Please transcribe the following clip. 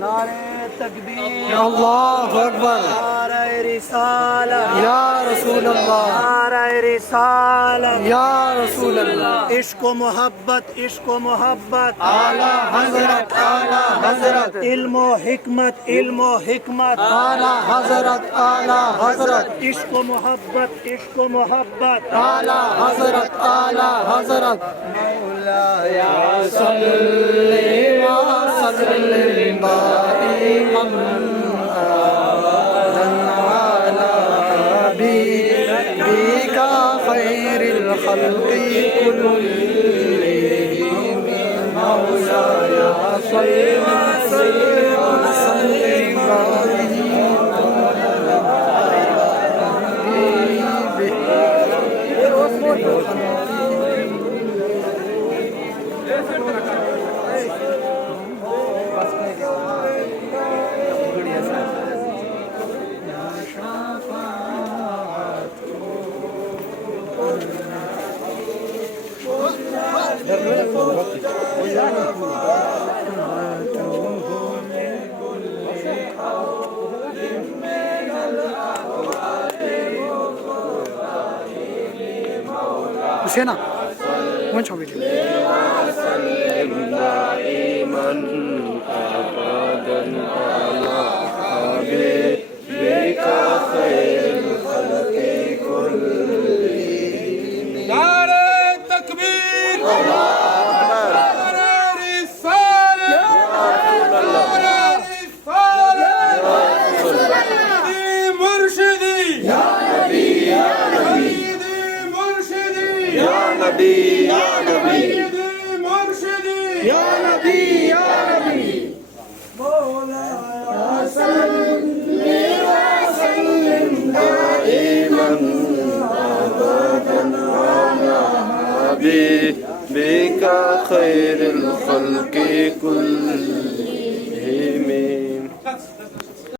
नारे तकबीर अल्लाहु अकबर नारे रिसालत या रसूल अल्लाह नारे रिसालत या रसूल अल्लाह इश्क व मोहब्बत आला हजरत इल्म व हिकमत आला हजरत इश्क व मोहब्बत आला हजरत मौलाया सल्ली व सल्लिम दाइमन अला हबीबिका खैरिल खल्क़ि कुल्लिहिम मौलाया सल्ली व सल्लिम Husena, one shot with you. بك خير الخلق كلهم